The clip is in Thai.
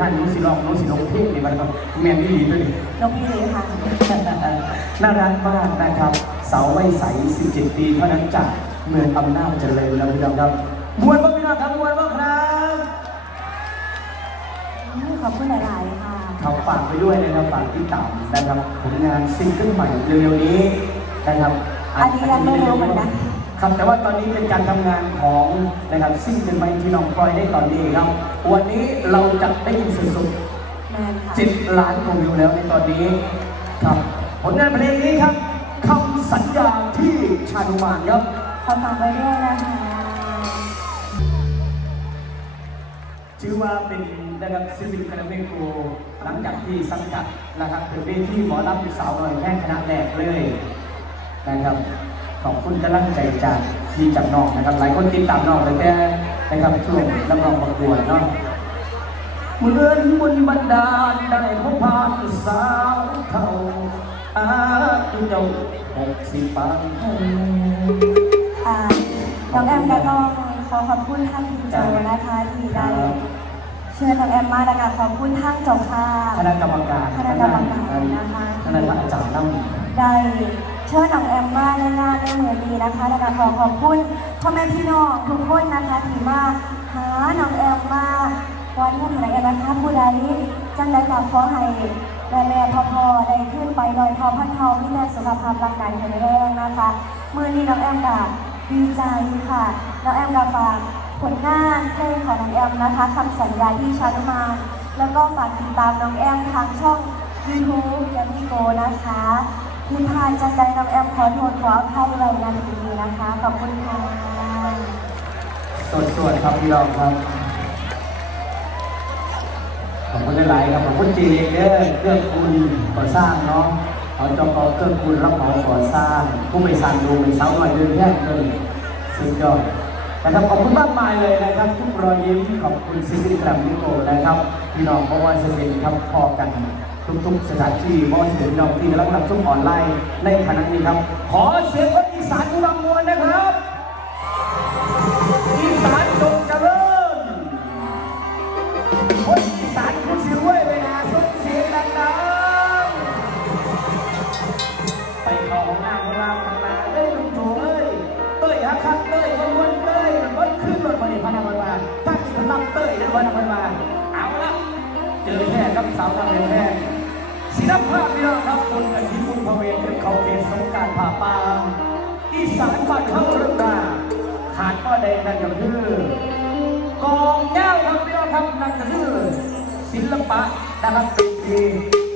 ท่านนุสิลองนุสิลงเพลงในวันครับแมนดีด้วยน้องพี่เลยค่ะ น่ารักมากนะครับ เสาไม่ใส 17 ปีเท่านั้นจากเมืองอำนาจเจริญนะพี่น้องครับมวนบ้างพี่น้องครับมวนบ้างครับขอบคุณหลาย ๆ ค่ะเขาฝากไปด้วยนะครับฝากที่ต่ำนะครับผลงานซิงเกิลใหม่เร็วๆนี้นะครับ อันนี้ยังไม่รู้เหมือนกัน ครับแต่ว่าตอนนี้เป็นการทำงานของนะครับซิงเกิลใหม่ที่น้องพลอยได้ตอนนี้ครับ วันนี้เราจะได้ยินสุดๆแมนค่ะสิบล้านกว่าวิวแล้วในตอนนี้ครับผลงานเพลงนี้ครับคำสัญญาที่ชานุมานครับขอฝากไว้ด้วยนะคะชื่อว่าเป็นนะครับศิลปินคณะเพลงครูหลังจากที่สังกัดนะครับเป็นเวทีหมอลำเป็นสาวหน่อยแม่คณะแรกเลยนะครับ ขอบคุณกำลังใจจากที่จากน้องนะครับ หลายคนติดตามน้องตั้งแต่นะครับช่วงรับรองประกวดเนาะเหมือนบุญบันดาลได้พบผ่านสาวเขาอายุเจ้าหกสิบปานอ่าน้องแอมก็ต้องขอขอบคุณท่านพี่โจนะคะที่ได้เชิญน้องแอมมาแล้วก็ขอบคุณท่านเจ้าค่ะคณะกรรมการคณะกรรมการนะคะคณะอาจารย์นั่งได้ เชิญน้องแอมมาในงานในเมือนี้นะคะแล้วก็ขอขอบคุณพ่อแม่พี่น้องทุกคนนะคะที่มาหาน้องแอมมาวันนี้ไหนกันนะคะผู้ใดจังได้ฝากขอให้แม่แม่พ่อพ่อได้ขึ้นไปลอยทอพันทองที่แม่สุขภาพร่างกายแข็งแรงนะคะมือนี้น้องแอมกับดีใจค่ะน้องแอมกับฝากผลงานเพลงของน้องแอมนะคะคำสัญญาที่ชานุมานแล้วก็ฝากติดตามน้องแอมทางช่อง YouTube ยามิโกนะคะ พิพานจันไดน้องแอมขอโทษขออภัยไว้นาทีนี้นะคะ ขอบคุณค่ะสวดสดครับพี่รองครับ ขอบคุณหลายๆครับขอบคุณจีเล็กเด้อเครื่องคุณก่อสร้างเนาะเอาจอกอเครื่องคุณรับเหมาก่อสร้าง ผู้ไปสร้างดูเป็นสาวหน่อยเดินแยกเลยสุดยอดนะครับขอบคุณมากมายเลยนะครับ ทุกรอยยิ้มขอบคุณซิซิแกรมนิโกนะครับ พี่น้องเพราะว่าจะเป็นครับพอกัน ทุกๆสถานที่เพราะว่าจะเป็นพี่น้องที่กำลังรับชมออนไลน์ในขณะนี้ครับ ขอเสียงคนอีสานทุกมวลนะครับ อีสานจงเจริญคนอีสานคุณสิรวยเวลาส่งเสียงดังๆไปข้าห้องหน้ำของเราข้างหน้าเอ้ยลุงโถเอ้ยเต้ยฮักคักเต้ยวนวนเต้ยวันขึ้นรถมาดิพันักงานมาถ้ามีคนรับเต้ยนะพนักงานมาเอาละเจอแค่กับสาวทำเป็นแท้ ศิลปะพี่น้องครับคุณอาทิตย์บุญพเวทเป็นเขาเขตสงการผ่าปางอีสานก่อนเข้าเรื่องมาขาดก็ได้นั่นก็คือกองแก้วครับพี่น้องครับนั่นก็คือศิลปะนะครับดนตรี